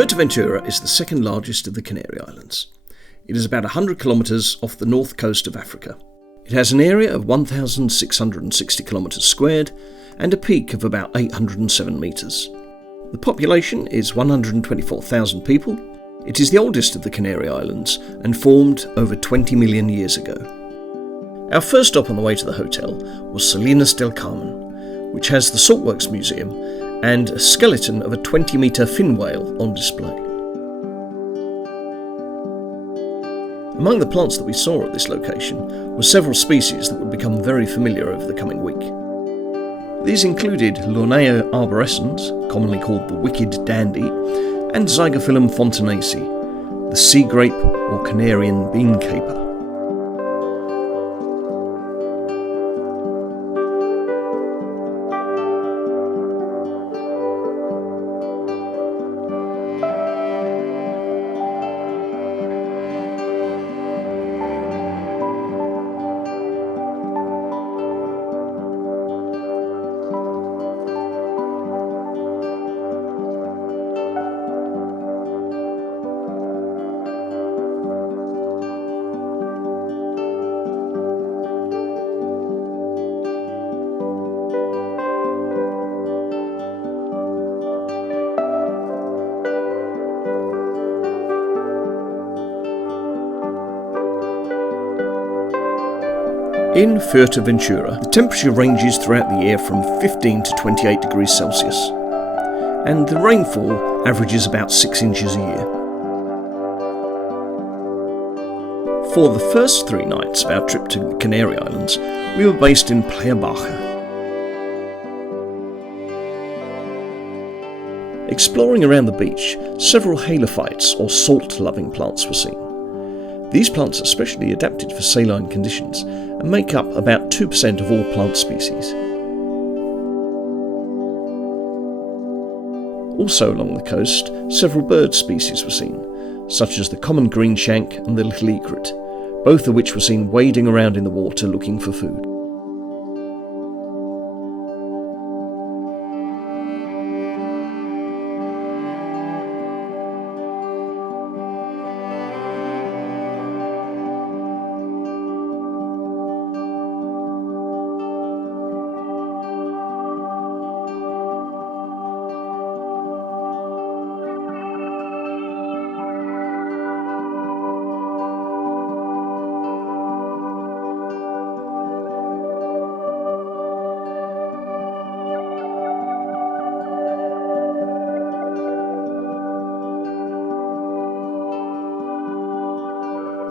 Fuerteventura is the second largest of the Canary Islands. It is about 100 kilometres off the north coast of Africa. It has an area of 1,660 kilometres squared and a peak of about 807 metres. The population is 124,000 people. It is the oldest of the Canary Islands and formed over 20 million years ago. Our first stop on the way to the hotel was Salinas del Carmen, which has the Saltworks Museum and a skeleton of a 20-metre fin whale on display. Among the plants that we saw at this location were several species that would become very familiar over the coming week. These included Lornea arborescens, commonly called the wicked dandy, and Zygophyllum fontanacea, the sea grape or Canarian bean caper. In Fuerteventura, the temperature ranges throughout the year from 15 to 28 degrees Celsius, and the rainfall averages about 6 inches a year. For the first 3 nights of our trip to the Canary Islands, we were based in Playa Baja. Exploring around the beach, several halophytes or salt-loving plants were seen. These plants are specially adapted for saline conditions and make up about 2% of all plant species. Also along the coast, several bird species were seen, such as the common greenshank and the little egret, both of which were seen wading around in the water looking for food.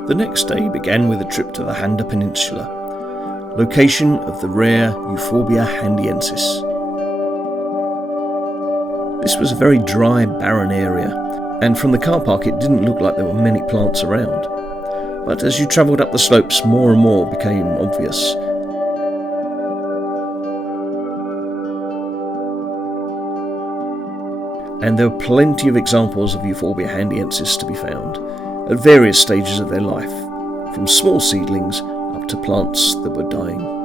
The next day began with a trip to the Handa Peninsula, location of the rare Euphorbia handiensis. This was a very dry, barren area, and from the car park it didn't look like there were many plants around. But as you travelled up the slopes, more and more became obvious. And there were plenty of examples of Euphorbia handiensis to be found, at various stages of their life, from small seedlings up to plants that were dying.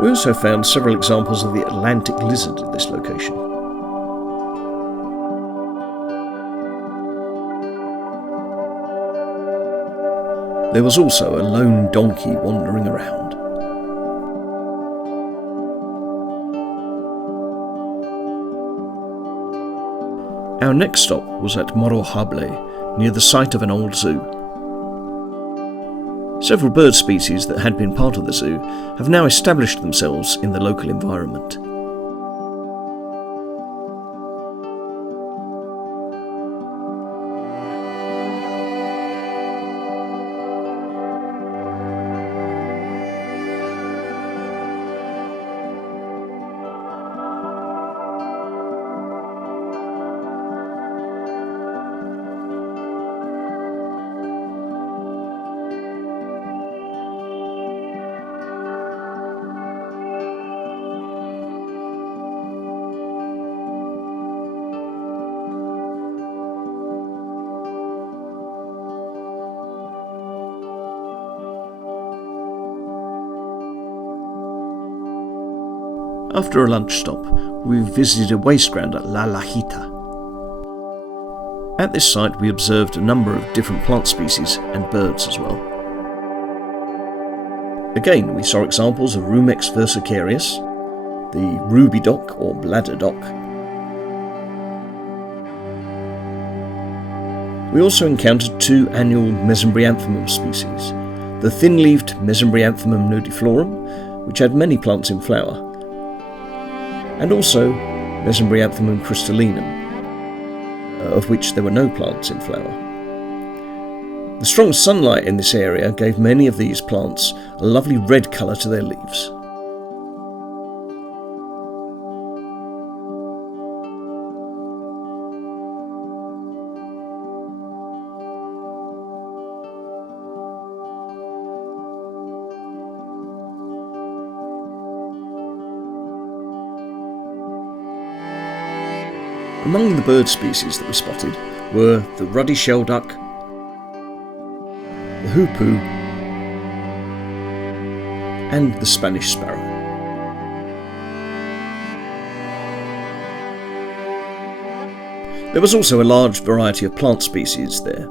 We also found several examples of the Atlantic lizard at this location. There was also a lone donkey wandering around. Our next stop was at Morro Hable, near the site of an old zoo. Several bird species that had been part of the zoo have now established themselves in the local environment. After a lunch stop, we visited a waste ground at La Lajita. At this site we observed a number of different plant species and birds as well. Again, we saw examples of Rumex versicarius, the ruby dock or bladder dock. We also encountered two annual Mesembryanthemum species, the thin-leaved Mesembryanthemum nodiflorum, which had many plants in flower, and also Mesembryanthemum crystallinum, of which there were no plants in flower. The strong sunlight in this area gave many of these plants a lovely red colour to their leaves. Among the bird species that we spotted were the ruddy shelduck, the hoopoe, and the Spanish sparrow. There was also a large variety of plant species there.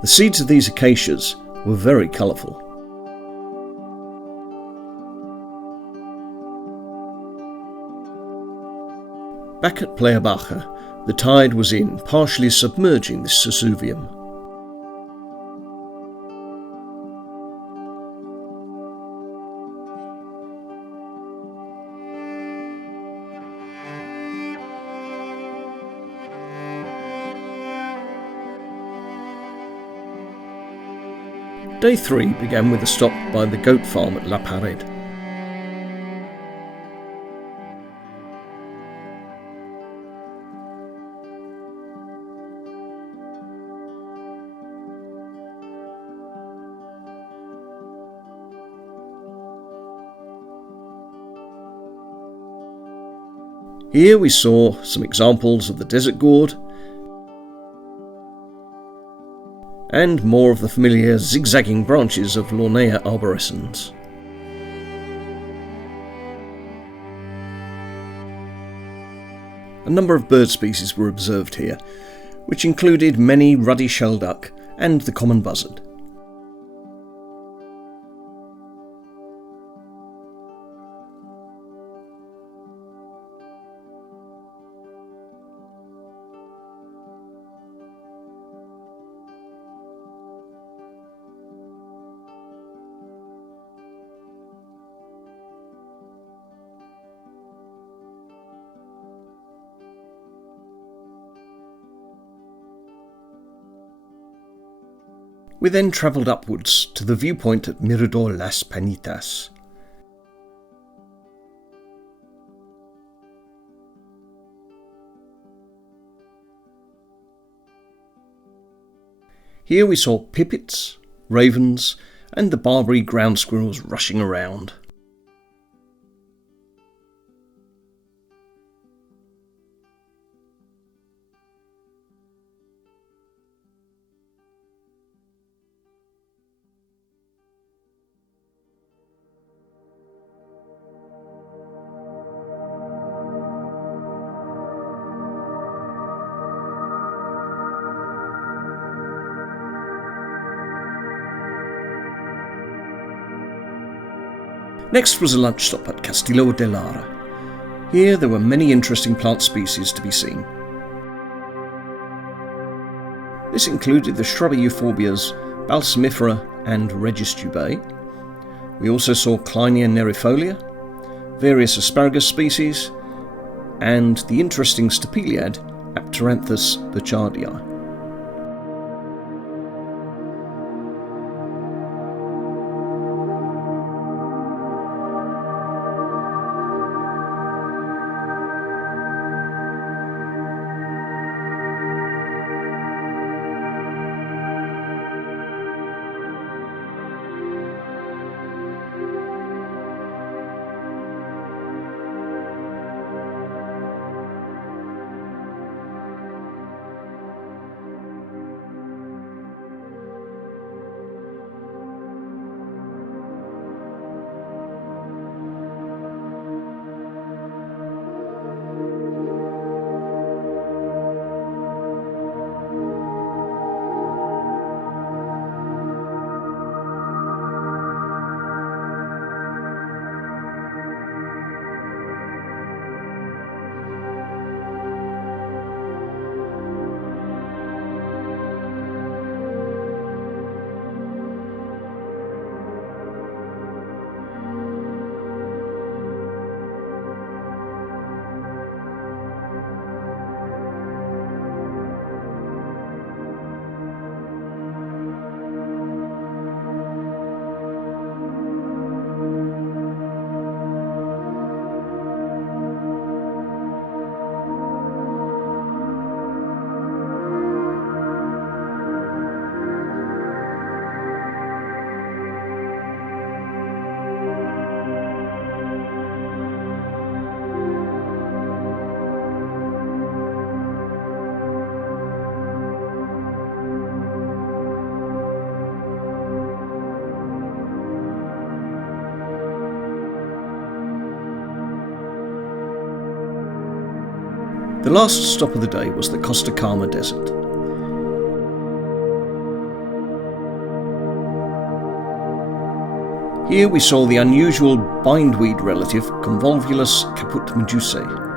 The seeds of these acacias were very colourful. Back at Playa Baja, the tide was in, partially submerging this Sesuvium. Day 3 began with a stop by the goat farm at La Pared. Here we saw some examples of the desert gourd and more of the familiar zigzagging branches of Lornea arborescens. A number of bird species were observed here, which included many ruddy shelduck and the common buzzard. We then travelled upwards to the viewpoint at Mirador Las Panitas. Here we saw pipits, ravens, and the Barbary ground squirrels rushing around. Next was a lunch stop at Castillo de Lara. Here there were many interesting plant species to be seen. This included the shrubby euphorbias, balsamifera and registubae. We also saw Kleinia nerifolia, various asparagus species, and the interesting stapeliad Apteranthus burchardii. The last stop of the day was the Costa Calma Desert. Here we saw the unusual bindweed relative Convolvulus caput medusae.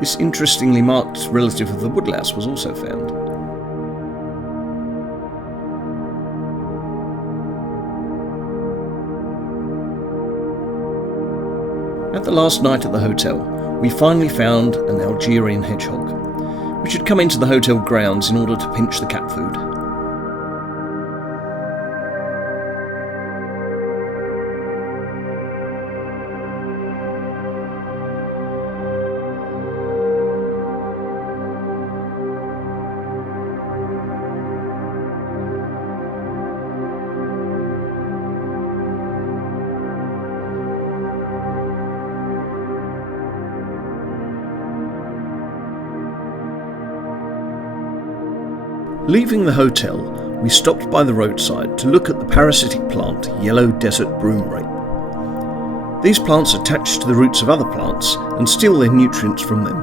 This interestingly marked relative of the woodlouse was also found. At the last night at the hotel, we finally found an Algerian hedgehog, which had come into the hotel grounds in order to pinch the cat food. Leaving the hotel, we stopped by the roadside to look at the parasitic plant yellow desert broom rape. These plants attach to the roots of other plants and steal their nutrients from them.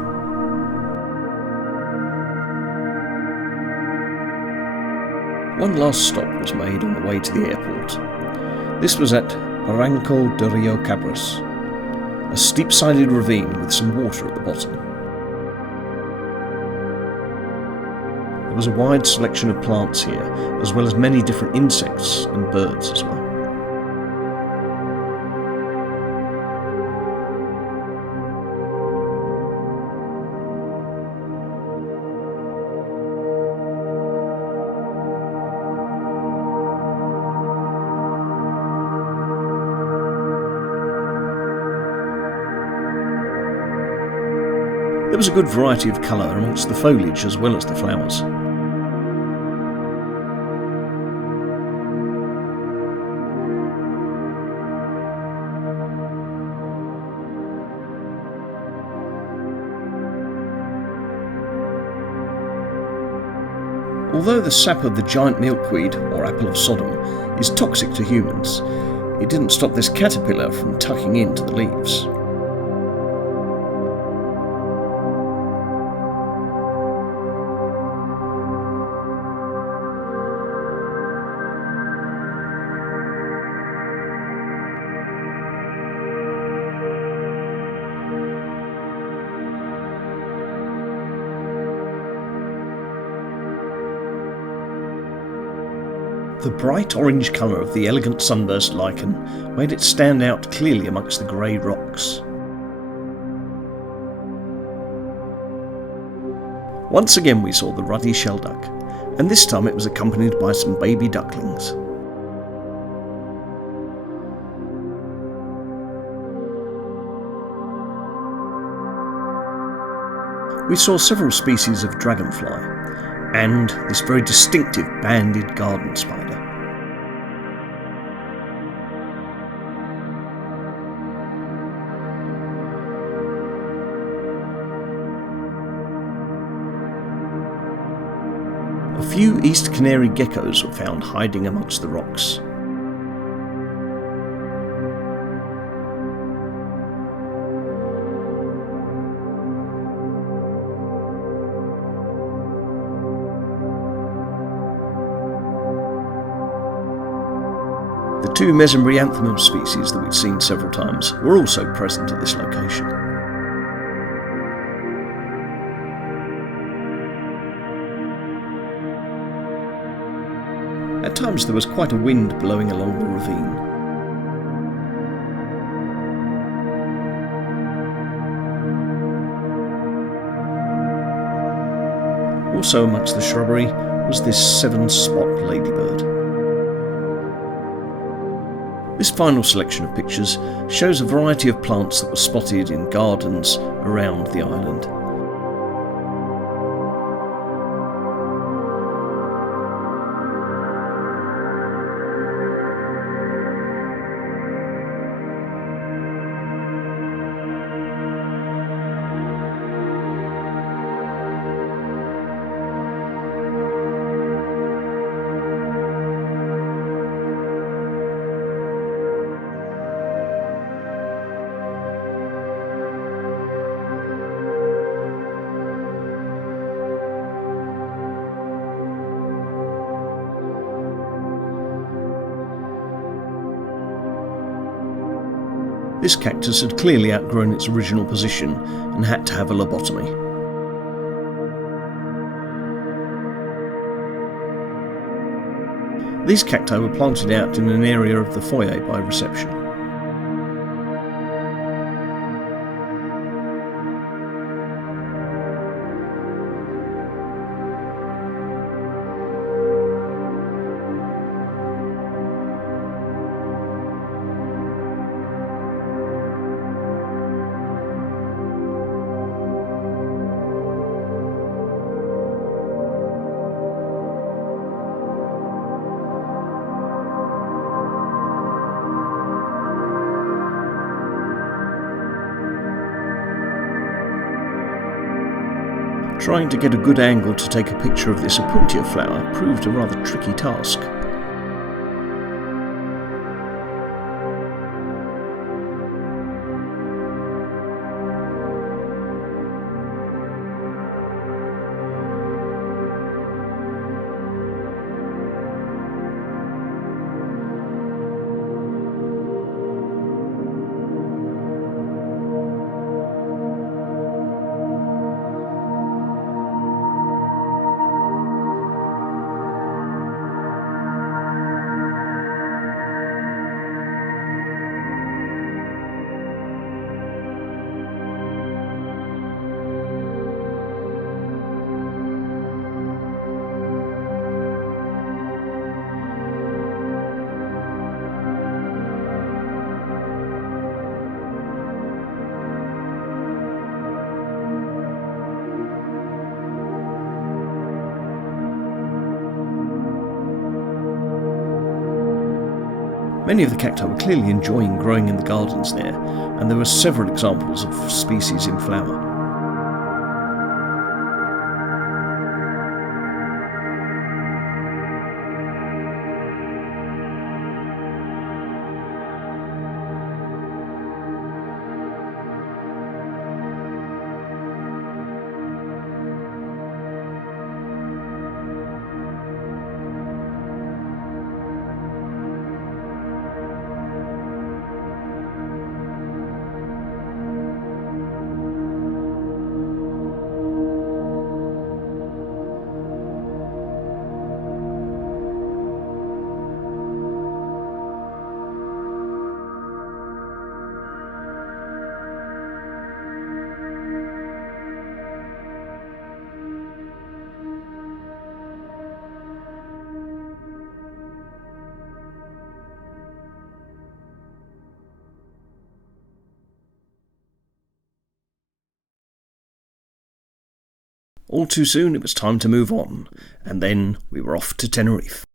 One last stop was made on the way to the airport. This was at Barranco de Rio Cabras, a steep-sided ravine with some water at the bottom. There was a wide selection of plants here, as well as many different insects and birds as well. There was a good variety of colour amongst the foliage as well as the flowers. Although the sap of the giant milkweed, or apple of Sodom, is toxic to humans, it didn't stop this caterpillar from tucking into the leaves. The bright orange colour of the elegant sunburst lichen made it stand out clearly amongst the grey rocks. Once again we saw the ruddy shelduck, and this time it was accompanied by some baby ducklings. We saw several species of dragonfly, and this very distinctive banded garden spider. A few East Canary geckos were found hiding amongst the rocks. The two Mesembryanthemum species that we've seen several times were also present at this location. At times there was quite a wind blowing along the ravine. Also amongst the shrubbery was this 7-spot ladybird. This final selection of pictures shows a variety of plants that were spotted in gardens around the island. This cactus had clearly outgrown its original position and had to have a lobotomy. These cacti were planted out in an area of the foyer by reception. Trying to get a good angle to take a picture of this opuntia flower proved a rather tricky task. Many of the cacti were clearly enjoying growing in the gardens there, and there were several examples of species in flower. All too soon it was time to move on, and then we were off to Tenerife.